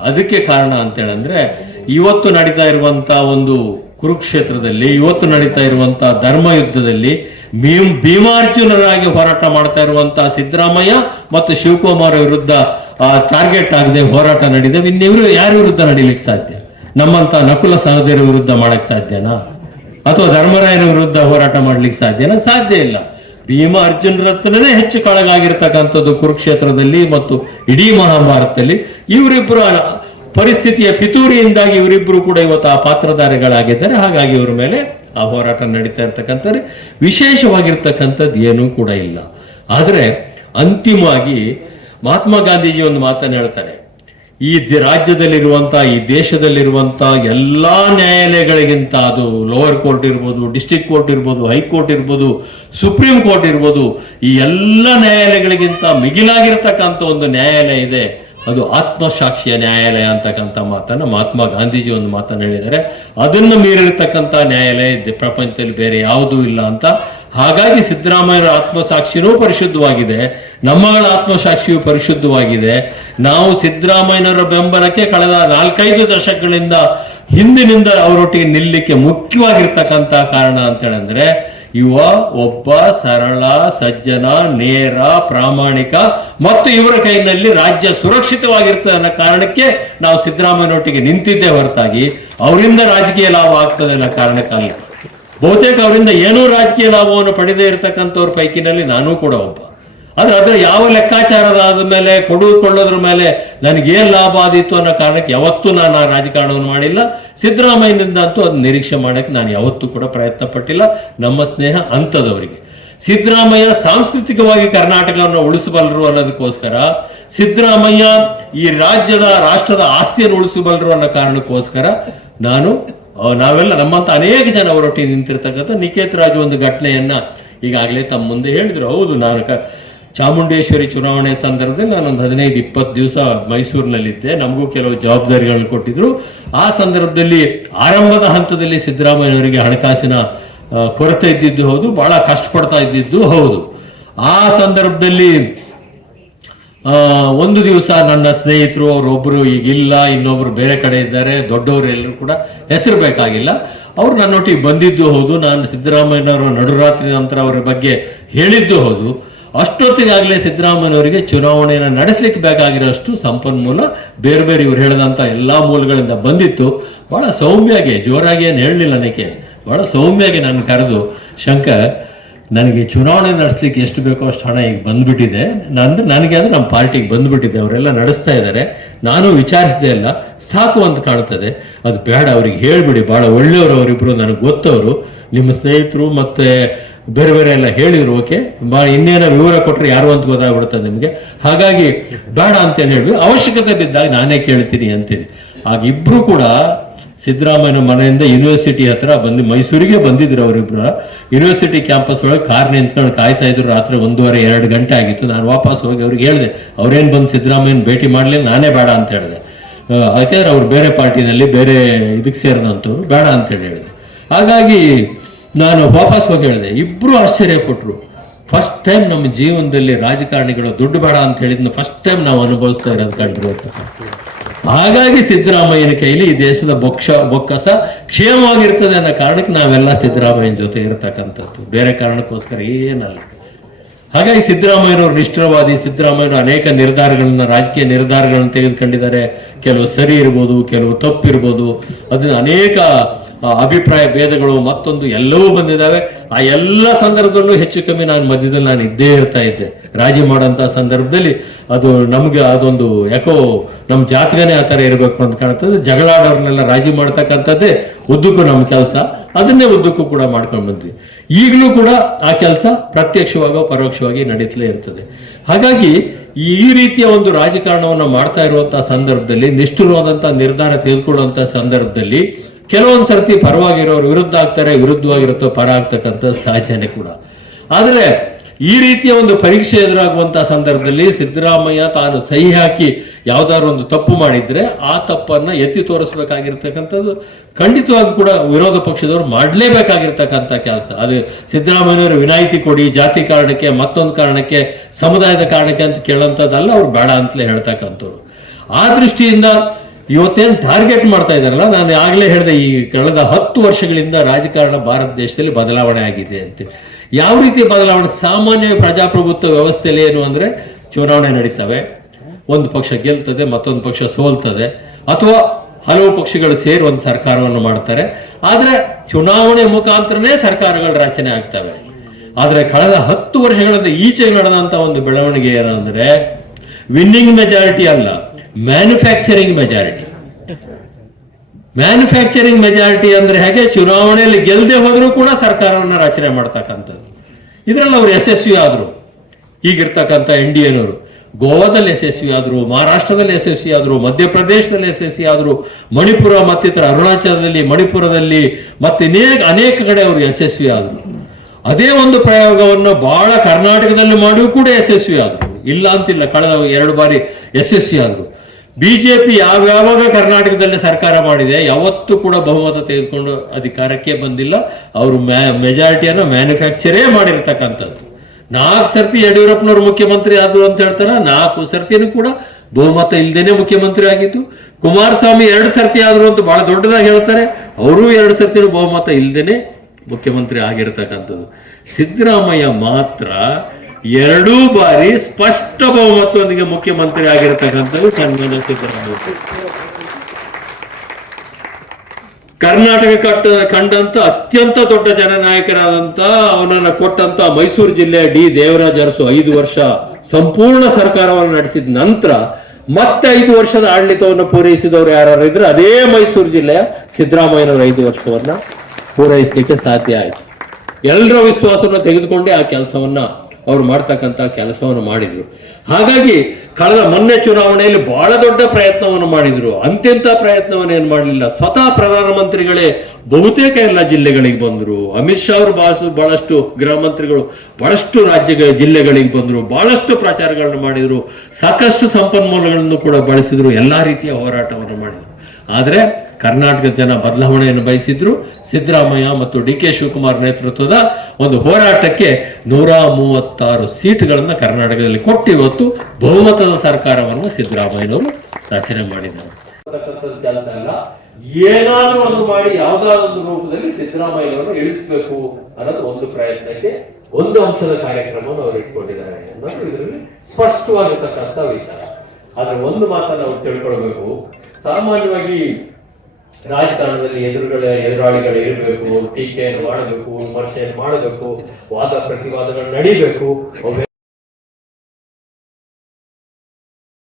ಅದಕ್ಕೆ ಕಾರಣ ಅಂತ ಹೇಳಂದ್ರೆ ಇವತ್ತು ನಡೀತಾ ಇರುವಂತ ಒಂದು ಕುರುಕ್ಷೇತ್ರದಲ್ಲಿ ಇವತ್ತು ನಡೀತಾ ಇರುವಂತಹ ಧರ್ಮ ಯುದ್ಧದಲ್ಲಿ ಭೀಮ್ ಭೀಮಾರ್ಜುನರಾಗಿ ಹೋರಾಟ ಮಾಡ್ತಾ ಇರುವಂತಹ ಸಿದ್ದರಾಮಯ್ಯ ಮತ್ತು ಶಿವಕುಮಾರ್ ವಿರುದ್ಧ ಟಾರ್ಗೆಟ್ ಆಗದೆ ಹೋರಾಟ ನಡೆದಿದೆ. ಇನ್ನಿವರು ಯಾರ ವಿರುದ್ಧ ನಡೀಲಿಕ್ಕೆ ಸಾಧ್ಯ? ನಮ್ಮಂತ ನಕುಲ ಸಹೋದರ ವಿರುದ್ಧ ಮಾಡಕ್ ಸಾಧ್ಯನಾ? ಅಥವಾ ಧರ್ಮರಾಯನ ವಿರುದ್ಧ ಹೋರಾಟ ಮಾಡ್ಲಿಕ್ಕೆ ಸಾಧ್ಯನಾ? ಸಾಧ್ಯ ಇಲ್ಲ. ಭೀಮ ಅರ್ಜುನರತ್ನೇ ಹೆಚ್ಚು ಕಾಳಗಾಗಿರ್ತಕ್ಕಂಥದ್ದು ಕುರುಕ್ಷೇತ್ರದಲ್ಲಿ ಮತ್ತು ಇಡೀ ಮಹಾಭಾರತದಲ್ಲಿ. ಇವರಿಬ್ಬರು ಪರಿಸ್ಥಿತಿಯ ಪಿತೂರಿಯಿಂದಾಗಿ ಇವರಿಬ್ಬರು ಕೂಡ ಇವತ್ತು ಆ ಪಾತ್ರಧಾರಿಗಳಾಗಿದ್ದಾರೆ. ಹಾಗಾಗಿ ಇವರ ಮೇಲೆ ಆ ಹೋರಾಟ ನಡೀತಾ ಇರ್ತಕ್ಕಂಥದ್ದು, ವಿಶೇಷವಾಗಿರ್ತಕ್ಕಂಥದ್ದು ಏನೂ ಕೂಡ ಇಲ್ಲ. ಆದರೆ ಅಂತಿಮವಾಗಿ ಮಹಾತ್ಮ ಗಾಂಧೀಜಿ ಒಂದು ಮಾತನ್ನು ಹೇಳ್ತಾರೆ, ಈ ರಾಜ್ಯದಲ್ಲಿರುವಂಥ, ಈ ದೇಶದಲ್ಲಿರುವಂತ ಎಲ್ಲಾ ನ್ಯಾಯಾಲಯಗಳಿಗಿಂತ ಅದು ಲೋವರ್ ಕೋರ್ಟ್ ಇರ್ಬೋದು ಡಿಸ್ಟಿಕ್ ಕೋರ್ಟ್ ಇರ್ಬೋದು ಹೈಕೋರ್ಟ್ ಇರ್ಬೋದು, ಸುಪ್ರೀಂ ಕೋರ್ಟ್ ಇರ್ಬೋದು, ಈ ಎಲ್ಲ ನ್ಯಾಯಾಲಯಗಳಿಗಿಂತ ಮಿಗಿಲಾಗಿರ್ತಕ್ಕಂಥ ಒಂದು ನ್ಯಾಯಾಲಯ ಇದೆ. ಅದು ಆತ್ಮಸಾಕ್ಷಿಯ ನ್ಯಾಯಾಲಯ ಅಂತಕ್ಕಂಥ ಮಾತನ್ನು ಮಹಾತ್ಮ ಗಾಂಧೀಜಿ ಒಂದು ಮಾತನ್ನು ಹೇಳಿದ್ದಾರೆ. ಅದನ್ನು ಮೀರಿರ್ತಕ್ಕಂಥ ನ್ಯಾಯಾಲಯ ಪ್ರಪಂಚದಲ್ಲಿ ಬೇರೆ ಯಾವುದೂ ಇಲ್ಲ ಅಂತ. ಹಾಗಾಗಿ ಸಿದ್ದರಾಮಯ್ಯರ ಆತ್ಮಸಾಕ್ಷಿನೂ ಪರಿಶುದ್ಧವಾಗಿದೆ. ನಮ್ಮಗಳ ಆತ್ಮಸಾಕ್ಷಿಯು ಪರಿಶುದ್ಧವಾಗಿದೆ. ನಾವು ಸಿದ್ದರಾಮಯ್ಯನವರ ಬೆಂಬಲಕ್ಕೆ ಕಳೆದ ನಾಲ್ಕೈದು ದಶಕಗಳಿಂದ ಹಿಂದಿನಿಂದ ಅವರೊಟ್ಟಿಗೆ ನಿಲ್ಲಕ್ಕೆ ಮುಖ್ಯವಾಗಿರ್ತಕ್ಕಂಥ ಕಾರಣ ಅಂತ ಹೇಳಂದ್ರೆ ಇವ ಒಬ್ಬ, ಸರಳ, ಸಜ್ಜನ, ನೇರ, ಪ್ರಾಮಾಣಿಕ ಮತ್ತು ಇವರ ಕೈನಲ್ಲಿ ರಾಜ್ಯ ಸುರಕ್ಷಿತವಾಗಿರ್ತದೆ ಅನ್ನೋ ಕಾರಣಕ್ಕೆ ನಾವು ಸಿದ್ದರಾಮಯ್ಯನೊಟ್ಟಿಗೆ ನಿಂತಿದ್ದೇ ಹೊರತಾಗಿ ಅವರಿಂದ ರಾಜಕೀಯ ಲಾಭ ಆಗ್ತದೆ ಅನ್ನೋ ಕಾರಣಕ್ಕಲ್ಲ ಬಹುತೇಕ ಅವರಿಂದ ಏನೂ ರಾಜಕೀಯ ಲಾಭವನ್ನು ಪಡೆದೇ ಇರತಕ್ಕಂಥವ್ರ ಪೈಕಿನಲ್ಲಿ ನಾನೂ ಕೂಡ ಒಬ್ಬ. ಆದ್ರೆ ಅದರ ಯಾವ ಲೆಕ್ಕಾಚಾರದ ಆದ ಮೇಲೆ ಕೊಡುಕೊಳ್ಳೋದ್ರ ಮೇಲೆ ನನಗೆ ಏನ್ ಲಾಭ ಆದಿತ್ತು ಅನ್ನೋ ಕಾರಣಕ್ಕೆ ಯಾವತ್ತೂ ನಾನು ಆ ರಾಜಕಾರಣವನ್ನು ಮಾಡಿಲ್ಲ. ಸಿದ್ದರಾಮಯ್ಯನಿಂದ ಅಂತೂ ಅದನ್ನ ನಿರೀಕ್ಷೆ ಮಾಡಕ್ಕೆ ನಾನು ಯಾವತ್ತೂ ಕೂಡ ಪ್ರಯತ್ನ ಪಟ್ಟಿಲ್ಲ ನಮ್ಮ ಸ್ನೇಹ ಅಂಥದವರಿಗೆ ಸಿದ್ದರಾಮಯ್ಯ ಸಾಂಸ್ಕೃತಿಕವಾಗಿ ಕರ್ನಾಟಕವನ್ನು ಉಳಿಸಬಲ್ಲರು ಅನ್ನೋದಕ್ಕೋಸ್ಕರ ಸಿದ್ದರಾಮಯ್ಯ ಈ ರಾಜ್ಯದ, ರಾಷ್ಟ್ರದ ಆಸ್ತಿಯನ್ನು ಉಳಿಸಬಲ್ಲರು ಅನ್ನೋ ಕಾರಣಕ್ಕೋಸ್ಕರ ನಾನು ನಾವೆಲ್ಲ ನಮ್ಮಂತ ಅನೇಕ ಜನ ಅವರೊಟ್ಟಿಗೆ ನಿಂತಿರ್ತಕ್ಕಂಥ ನಿಕೇತ್ ರಾಜು ಒಂದು ಘಟನೆಯನ್ನ ಈಗಾಗಲೇ ತಮ್ಮ ಮುಂದೆ ಹೇಳಿದ್ರು. ಹೌದು, ನಾನು ಚಾಮುಂಡೇಶ್ವರಿ ಚುನಾವಣೆ ಸಂದರ್ಭದಲ್ಲಿ ನಾನೊಂದು ಹದಿನೈದು, ಇಪ್ಪತ್ತು ದಿವಸ ಮೈಸೂರಿನಲ್ಲಿದ್ದೆ. ನಮಗೂ ಕೆಲವು ಜವಾಬ್ದಾರಿಗಳನ್ನು ಕೊಟ್ಟಿದ್ರು. ಆ ಸಂದರ್ಭದಲ್ಲಿ ಆರಂಭದ ಹಂತದಲ್ಲಿ ಸಿದ್ದರಾಮಯ್ಯನವರಿಗೆ ಹಣಕಾಸಿನ ಕೊರತೆ ಇದ್ದಿದ್ದು ಹೌದು, ಬಹಳ ಕಷ್ಟಪಡ್ತಾ ಇದ್ದಿದ್ದು ಹೌದು. ಆ ಸಂದರ್ಭದಲ್ಲಿ ಒಂದು ದಿವಸ ನನ್ನ ಸ್ನೇಹಿತರು ಅವರೊಬ್ಬರು ಈಗಿಲ್ಲ, ಇನ್ನೊಬ್ರು ಬೇರೆ ಕಡೆ ಇದ್ದಾರೆ, ದೊಡ್ಡವರು ಎಲ್ಲರೂ ಕೂಡ ಹೆಸರು ಬೇಕಾಗಿಲ್ಲ. ಅವ್ರು ನನ್ನೊಟ್ಟಿಗೆ ಬಂದಿದ್ದು ಹೌದು. ನಾನು ಸಿದ್ದರಾಮಯ್ಯನವರ ನಡುರಾತ್ರಿ ನಂತರ ಅವರ ಬಗ್ಗೆ ಹೇಳಿದ್ದು ಹೌದು. ಅಷ್ಟೊತ್ತಿಗಾಗಲೇ ಸಿದ್ದರಾಮಯ್ಯನವರಿಗೆ ಚುನಾವಣೆಯನ್ನು ನಡೆಸಲಿಕ್ಕೆ ಬೇಕಾಗಿರೋಷ್ಟು ಸಂಪನ್ಮೂಲ ಬೇರೆ ಬೇರೆ ಇವ್ರು ಹೇಳಿದಂಥ ಎಲ್ಲಾ ಮೂಲಗಳಿಂದ ಬಂದಿತ್ತು. ಬಹಳ ಸೌಮ್ಯಾಗೆ, ಜೋರಾಗಿ ಏನು ಹೇಳಲಿಲ್ಲ ನನಗೆ ಬಹಳ ಸೌಮ್ಯಾಗೆ ನಾನು ಕರೆದು, ಶಂಕರ್, ನನಗೆ ಚುನಾವಣೆ ನಡೆಸ್ಲಿಕ್ಕೆ ಎಷ್ಟು ಬೇಕೋ ಅಷ್ಟು ಹಣ ಈಗ ಬಂದ್ಬಿಟ್ಟಿದೆ. ನಂದು ನನಗೆ ಅಂದ್ರೆ ನಮ್ಮ ಪಾರ್ಟಿಗೆ ಬಂದ್ಬಿಟ್ಟಿದೆ, ಅವರೆಲ್ಲ ನಡೆಸ್ತಾ ಇದ್ದಾರೆ ನಾನು ವಿಚಾರಿಸಿದೆ ಅಲ್ಲ ಸಾಕು ಅಂತ ಕಾಣ್ತದೆ. ಅದು ಬೇಡ, ಅವ್ರಿಗೆ ಹೇಳ್ಬಿಡಿ, ಬಹಳ ಒಳ್ಳೆಯವರು ಅವರಿಬ್ರು, ನನಗೆ ಗೊತ್ತವರು. ನಿಮ್ಮ ಸ್ನೇಹಿತರು ಮತ್ತೆ ಬೇರೆ ಬೇರೆ ಎಲ್ಲ ಹೇಳಿದ್ರು, ಓಕೆ? ಇನ್ನೇನೋ ವಿವರ ಕೊಟ್ರೆ ಯಾರು ಅಂತ ಗೊತ್ತಾಗ್ಬಿಡುತ್ತೆ ನಿಮಗೆ. ಹಾಗಾಗಿ ಬೇಡ ಅಂತ ಹೇಳಿ ಅವಶ್ಯಕತೆ ಬಿದ್ದಾಗ ನಾನೇ ಕೇಳ್ತೀನಿ ಅಂತೇಳಿ. ಆಗ ಇಬ್ರು ಕೂಡ ಸಿದ್ದರಾಮಯ್ಯನ ಮನೆಯಿಂದ ಯೂನಿವರ್ಸಿಟಿ ಹತ್ರ ಬಂದು, ಮೈಸೂರಿಗೆ ಬಂದಿದ್ರು ಅವರಿಬ್ರು. ಯೂನಿವರ್ಸಿಟಿ ಕ್ಯಾಂಪಸ್ ಒಳಗೆ ಕಾರ್ ನಿಂತ್ಕೊಂಡು ಕಾಯ್ತಾ ಇದ್ರು, ರಾತ್ರಿ ಒಂದೂವರೆ, ಎರಡು ಗಂಟೆ ಆಗಿತ್ತು. ನಾನು ವಾಪಸ್ ಹೋಗಿ ಅವ್ರಿಗೆ ಹೇಳಿದೆ, ಅವ್ರೇನ್ ಬಂದು ಸಿದ್ದರಾಮಯ್ಯನ ಭೇಟಿ ಮಾಡ್ಲಿಲ್ಲ, ನಾನೇ ಬೇಡ ಅಂತ ಹೇಳಿದೆ. ಯಾಕೆಂದ್ರೆ ಅವ್ರು ಬೇರೆ ಪಾರ್ಟಿನಲ್ಲಿ ಬೇರೆ ಇದಕ್ಕೆ ಸೇರಿದಂಥವ್ರು ಬೇಡ ಅಂತ ಹೇಳಿ ಹೇಳಿದೆ. ಹಾಗಾಗಿ ನಾನು ವಾಪಸ್ ಹೋಗಿ ಹೇಳಿದೆ, ಇಬ್ರು ಆಶ್ಚರ್ಯ ಕೊಟ್ರು. ಫಸ್ಟ್ ಟೈಮ್ ನಮ್ಮ ಜೀವನದಲ್ಲಿ ರಾಜಕಾರಣಿಗಳು ದುಡ್ಡು ಬೇಡ ಅಂತ ಹೇಳಿದ್ನ ಫಸ್ಟ್ ಟೈಮ್ ನಾವು ಅನುಭವಿಸ್ತಾ ಇರೋದು ಕಂಡ್ರು ಅಂತ. ಹಾಗಾಗಿ ಸಿದ್ದರಾಮಯ್ಯನ ಕೈಲಿ ಈ ದೇಶದ ಬೊಕ್ಷ, ಬೊಕ್ಕಸ ಕ್ಷೇಮವಾಗಿರ್ತದೆ ಅನ್ನೋ ಕಾರಣಕ್ಕೆ ನಾವೆಲ್ಲ ಸಿದ್ದರಾಮಯ್ಯನ ಜೊತೆ ಇರತಕ್ಕಂಥದ್ದು. ಬೇರೆ ಕಾರಣಕ್ಕೋಸ್ಕರ ಏನಲ್ಲ. ಹಾಗಾಗಿ ಸಿದ್ದರಾಮಯ್ಯನವರು ನಿಷ್ಠರವಾದಿ ಸಿದ್ದರಾಮಯ್ಯರು ಅನೇಕ ನಿರ್ಧಾರಗಳನ್ನ, ರಾಜಕೀಯ ನಿರ್ಧಾರಗಳನ್ನು ತೆಗೆದುಕೊಂಡಿದ್ದಾರೆ. ಕೆಲವು ಸರಿ ಇರ್ಬೋದು, ಕೆಲವು ತಪ್ಪಿರ್ಬೋದು. ಅದನ್ನ ಅನೇಕ ಅಭಿಪ್ರಾಯ ಭೇದಗಳು ಮತ್ತೊಂದು ಎಲ್ಲವೂ ಬಂದಿದ್ದಾವೆ. ಆ ಎಲ್ಲ ಸಂದರ್ಭದಲ್ಲೂ ಹೆಚ್ಚು ಕಮ್ಮಿ ನಾನು ಮಧ್ಯದಲ್ಲಿ ನಾನು ಇದ್ದೇ ಇರ್ತಾ ಇದ್ದೆ. ರಾಜಿ ಮಾಡೋಂಥ ಸಂದರ್ಭದಲ್ಲಿ ಅದು ನಮ್ಗೆ ಅದೊಂದು ಯಾಕೋ ನಮ್ಮ ಜಾತಕನೇ ಆ ಥರ ಇರಬೇಕು ಅಂತ ಕಾಣ್ತದೆ. ಜಗಳಾಡೋರ್ನೆಲ್ಲ ರಾಜಿ ಮಾಡ್ತಕ್ಕಂಥದ್ದೇ ಉದ್ದಕ್ಕೂ ನಮ್ಮ ಕೆಲಸ. ಅದನ್ನೇ ಉದ್ದಕ್ಕೂ ಕೂಡ ಮಾಡ್ಕೊಂಡು ಬಂದ್ವಿ. ಈಗಲೂ ಕೂಡ ಆ ಕೆಲಸ ಪ್ರತ್ಯಕ್ಷವಾಗೋ ಪರೋಕ್ಷವಾಗಿ ನಡೀತಲೇ ಇರ್ತದೆ. ಹಾಗಾಗಿ ಈ ರೀತಿಯ ಒಂದು ರಾಜಕಾರಣವನ್ನು ಮಾಡ್ತಾ ಇರುವಂತಹ ಸಂದರ್ಭದಲ್ಲಿ ನಿಷ್ಠುರವಾದಂತಹ ನಿರ್ಧಾರ ತೆಗೆದುಕೊಳ್ಳುವಂತಹ ಸಂದರ್ಭದಲ್ಲಿ ಕೆಲವೊಂದು ಸರ್ತಿ ಪರವಾಗಿರೋರು ವಿರುದ್ಧ ಆಗ್ತಾರೆ ವಿರುದ್ಧವಾಗಿರುತ್ತೋ ಪರ ಆಗ್ತಕ್ಕಂಥ ಸಹಜನೆ ಕೂಡ. ಆದರೆ ಈ ರೀತಿಯ ಒಂದು ಪರೀಕ್ಷೆ ಎದುರಾಗುವಂತಹ ಸಂದರ್ಭದಲ್ಲಿ ಸಿದ್ದರಾಮಯ್ಯ ತಾನು ಸಹಿ ಹಾಕಿ ಯಾವ್ದಾದ್ರು ಒಂದು ತಪ್ಪು ಮಾಡಿದ್ರೆ ಆ ತಪ್ಪನ್ನ ಎತ್ತಿ ತೋರಿಸ್ಬೇಕಾಗಿರ್ತಕ್ಕಂಥದ್ದು ಖಂಡಿತವಾಗಿ ಕೂಡ ವಿರೋಧ ಪಕ್ಷದವರು ಮಾಡಲೇಬೇಕಾಗಿರ್ತಕ್ಕಂಥ ಕೆಲಸ. ಅದು ಸಿದ್ದರಾಮಯ್ಯವರು ವಿನಾಯಿತಿ ಕೊಡಿ, ಜಾತಿ ಕಾರಣಕ್ಕೆ, ಮತ್ತೊಂದು ಕಾರಣಕ್ಕೆ, ಸಮುದಾಯದ ಕಾರಣಕ್ಕೆ ಅಂತ ಕೇಳೋಂಥದ್ದಲ್ಲ, ಅವ್ರು ಬೇಡ ಅಂತಲೇ ಹೇಳ್ತಕ್ಕಂಥವ್ರು. ಆ ದೃಷ್ಟಿಯಿಂದ ಇವತ್ತೇನು ಟಾರ್ಗೆಟ್ ಮಾಡ್ತಾ ಇದ್ದಾರಲ್ಲ, ನಾನು ಆಗಲೇ ಹೇಳಿದೆ, ಈ ಕಳೆದ ಹತ್ತು ವರ್ಷಗಳಿಂದ ರಾಜಕಾರಣ ಭಾರತ ದೇಶದಲ್ಲಿ ಬದಲಾವಣೆ ಆಗಿದೆ ಅಂತ. ಯಾವ ರೀತಿ ಬದಲಾವಣೆ? ಸಾಮಾನ್ಯ ಪ್ರಜಾಪ್ರಭುತ್ವ ವ್ಯವಸ್ಥೆಯಲ್ಲಿ ಏನು ಅಂದ್ರೆ, ಚುನಾವಣೆ ನಡೀತವೆ. ಒಂದು ಪಕ್ಷ ಗೆಲ್ತದೆ, ಮತ್ತೊಂದು ಪಕ್ಷ ಸೋಲ್ತದೆ. ಅಥವಾ ಹಲವು ಪಕ್ಷಗಳು ಸೇರಿ ಒಂದು ಸರ್ಕಾರವನ್ನು ಮಾಡ್ತಾರೆ. ಆದ್ರೆ ಚುನಾವಣೆ ಮುಖಾಂತರನೇ ಸರ್ಕಾರಗಳು ರಚನೆ ಆಗ್ತವೆ. ಆದ್ರೆ ಕಳೆದ ಹತ್ತು ವರ್ಷಗಳಿಂದ ಈಚೆಗೆ ನಡೆದಂತ ಒಂದು ಬೆಳವಣಿಗೆ ಏನಂದ್ರೆ ವಿನ್ನಿಂಗ್ ಮೆಜಾರಿಟಿ ಅಲ್ಲ. ಮ್ಯಾನುಫ್ಯಾಕ್ಚರಿಂಗ್ ಮೆಜಾರಿಟಿ ಮ್ಯಾನುಫ್ಯಾಕ್ಚರಿಂಗ್ ಮೆಜಾರಿಟಿ ಅಂದ್ರೆ ಹೇಗೆ? ಚುನಾವಣೆಯಲ್ಲಿ ಗೆಲ್ಲದೆ ಹೋದ್ರೂ ಕೂಡ ಸರ್ಕಾರವನ್ನ ರಚನೆ ಮಾಡ್ತಕ್ಕಂಥದ್ದು. ಇದರಲ್ಲಿ ಅವ್ರು ಯಶಸ್ವಿ ಆದ್ರು. ಈಗಿರ್ತಕ್ಕಂಥ ಎನ್ ಡಿ ಎನವರು. ಗೋವಾದಲ್ಲಿ ಯಶಸ್ವಿ ಆದ್ರು, ಮಹಾರಾಷ್ಟ್ರದಲ್ಲಿ ಯಶಸ್ವಿ ಆದ್ರು, ಮಧ್ಯಪ್ರದೇಶದಲ್ಲಿ ಯಶಸ್ವಿ ಆದ್ರು, ಮಣಿಪುರ ಮತ್ತಿತರ ಅರುಣಾಚಲದಲ್ಲಿ, ಮಣಿಪುರದಲ್ಲಿ ಮತ್ತೆ ಅನೇಕ ಅನೇಕ ಕಡೆ ಅವರು ಯಶಸ್ವಿ ಆದ್ರು. ಅದೇ ಒಂದು ಪ್ರಯೋಗವನ್ನು ಬಹಳ ಕರ್ನಾಟಕದಲ್ಲಿ ಮಾಡಿಯೂ ಕೂಡ ಯಶಸ್ವಿ ಆದ್ರು. ಇಲ್ಲ ಅಂತಿಲ್ಲ, ಕಳೆದ ಎರಡು ಬಾರಿ ಯಶಸ್ವಿ ಆದ್ರು. ಬಿಜೆಪಿ ಯಾವ್ಯಾವಾಗ ಕರ್ನಾಟಕದಲ್ಲಿ ಸರ್ಕಾರ ಮಾಡಿದೆ, ಯಾವತ್ತೂ ಕೂಡ ಬಹುಮತ ತೆಗೆದುಕೊಂಡು ಅಧಿಕಾರಕ್ಕೆ ಬಂದಿಲ್ಲ. ಅವರು ಮೆಜಾರಿಟಿಯನ್ನು ಮ್ಯಾನುಫ್ಯಾಕ್ಚರೇ ಮಾಡಿರ್ತಕ್ಕಂಥದ್ದು. ನಾಲ್ಕು ಸರ್ತಿ ಯಡಿಯೂರಪ್ಪನವರು ಮುಖ್ಯಮಂತ್ರಿ ಆದರು ಅಂತ ಹೇಳ್ತಾರ, ನಾಲ್ಕು ಸರ್ತಿನೂ ಕೂಡ ಬಹುಮತ ಇಲ್ಲದೇನೆ ಮುಖ್ಯಮಂತ್ರಿ ಆಗಿದ್ದು. ಕುಮಾರಸ್ವಾಮಿ ಎರಡು ಸರ್ತಿ ಆದ್ರು ಅಂತ ಬಹಳ ದೊಡ್ಡದಾಗಿ ಹೇಳ್ತಾರೆ, ಅವರು ಎರಡು ಸರ್ತಿನೂ ಬಹುಮತ ಇಲ್ಲದೇನೆ ಮುಖ್ಯಮಂತ್ರಿ ಆಗಿರ್ತಕ್ಕಂಥದ್ದು. ಸಿದ್ದರಾಮಯ್ಯ ಮಾತ್ರ ಎರಡೂ ಬಾರಿ ಸ್ಪಷ್ಟ ಬಹುಮತದೊಂದಿಗೆ ಮುಖ್ಯಮಂತ್ರಿ ಆಗಿರತಕ್ಕಂಥದ್ದು ಸನ್ಮಾನ್ಯ ಸಿದ್ದರಾಮಯ್ಯ ಕರ್ನಾಟಕ ಕಟ್ಟ ಕಂಡಂತ ಅತ್ಯಂತ ದೊಡ್ಡ ಜನನಾಯಕರಾದಂತ ಅವನನ್ನ ಕೊಟ್ಟಂತ ಮೈಸೂರು ಜಿಲ್ಲೆಯ ಡಿ. ದೇವರಾಜ್ ಅರಸು ಐದು ವರ್ಷ ಸಂಪೂರ್ಣ ಸರ್ಕಾರವನ್ನು ನಡೆಸಿದ ನಂತರ ಮತ್ತೆ ಐದು ವರ್ಷದ ಆಡಳಿತವನ್ನು ಪೂರೈಸಿದವರು ಯಾರು ಇದ್ರೆ ಅದೇ ಮೈಸೂರು ಜಿಲ್ಲೆಯ ಸಿದ್ದರಾಮಯ್ಯನವರ ಐದು ವರ್ಷವನ್ನ ಪೂರೈಸಲಿಕ್ಕೆ ಸಾಧ್ಯ ಆಯ್ತು. ಎಲ್ಲರ ವಿಶ್ವಾಸವನ್ನು ತೆಗೆದುಕೊಂಡೇ ಆ ಕೆಲಸವನ್ನ ಅವ್ರು ಮಾಡ್ತಕ್ಕಂಥ ಕೆಲಸವನ್ನು ಮಾಡಿದ್ರು. ಹಾಗಾಗಿ ಕಳೆದ ಮೊನ್ನೆ ಚುನಾವಣೆಯಲ್ಲಿ ಬಹಳ ದೊಡ್ಡ ಪ್ರಯತ್ನವನ್ನು ಮಾಡಿದರು. ಅಂತ್ಯಂತ ಪ್ರಯತ್ನವನ್ನು ಏನು ಮಾಡಲಿಲ್ಲ. ಸ್ವತಃ ಪ್ರಧಾನಮಂತ್ರಿಗಳೇ ಬಹುತೇಕ ಎಲ್ಲ ಜಿಲ್ಲೆಗಳಿಗೆ ಬಂದರು. ಅಮಿತ್ ಶಾ ಅವರು ಬಹಳ ಬಹಳಷ್ಟು ಗೃಹ ಮಂತ್ರಿಗಳು, ಬಹಳಷ್ಟು ರಾಜ್ಯ ಜಿಲ್ಲೆಗಳಿಗೆ ಬಂದರು. ಬಹಳಷ್ಟು ಪ್ರಚಾರಗಳನ್ನು ಮಾಡಿದರು. ಸಾಕಷ್ಟು ಸಂಪನ್ಮೂಲಗಳನ್ನು ಕೂಡ ಬಳಸಿದರು. ಎಲ್ಲ ರೀತಿಯ ಹೋರಾಟವನ್ನು ಮಾಡಿದರು. ಆದ್ರೆ ಕರ್ನಾಟಕದ ಜನ ಬದಲಾವಣೆಯನ್ನು ಬಯಸಿದ್ರು ಸಿದ್ದರಾಮಯ್ಯ ಮತ್ತು ಡಿ ಕೆ ಶಿವಕುಮಾರ್ ನೇತೃತ್ವದ ಒಂದು ಹೋರಾಟಕ್ಕೆ ನೂರ ಮೂವತ್ತಾರು ಸೀಟ್ಗಳನ್ನು ಕರ್ನಾಟಕದಲ್ಲಿ ಕೊಟ್ಟು ಇವತ್ತು ಬಹುಮತದ ಸರ್ಕಾರವನ್ನು ಸಿದ್ದರಾಮಯ್ಯನವರು ರಚನೆ ಮಾಡಿದ್ದಾರೆ. ಅಲ್ಲ. ಏನಾದ್ರೂ ಒಂದು ಮಾಡಿ ಯಾವುದಾದ್ರೂ ರೂಪದಲ್ಲಿ ಸಿದ್ದರಾಮಯ್ಯನವರು ಇಳಿಸಬೇಕು ಅನ್ನೋದು ಒಂದು ಪ್ರಯತ್ನಕ್ಕೆ ಒಂದು ಅಂಶದ ಕಾರ್ಯಕ್ರಮವನ್ನು ಅವರು ಇಟ್ಕೊಂಡಿದ್ದಾರೆ ಅನ್ನೋದು ಇದರಲ್ಲಿ ಸ್ಪಷ್ಟವಾಗಿರ್ತಕ್ಕಂಥ ವಿಚಾರ. ಆದ್ರೆ ಒಂದು ಮಾತನ್ನು ನಾವು ತಿಳ್ಕೊಳ್ಬೇಕು. ಸಾಮಾನ್ಯವಾಗಿ ರಾಜಕಾರಣದಲ್ಲಿ ಎದುರುಗಳ ಎದುರಾಳಿಗಳು ಇರಬೇಕು ಟೀಕೆಯನ್ನು ಮಾಡಬೇಕು ವಿಮರ್ಶೆಯನ್ನು ಮಾಡಬೇಕು ವಾದ ಪ್ರತಿವಾದಗಳು ನಡೀಬೇಕು.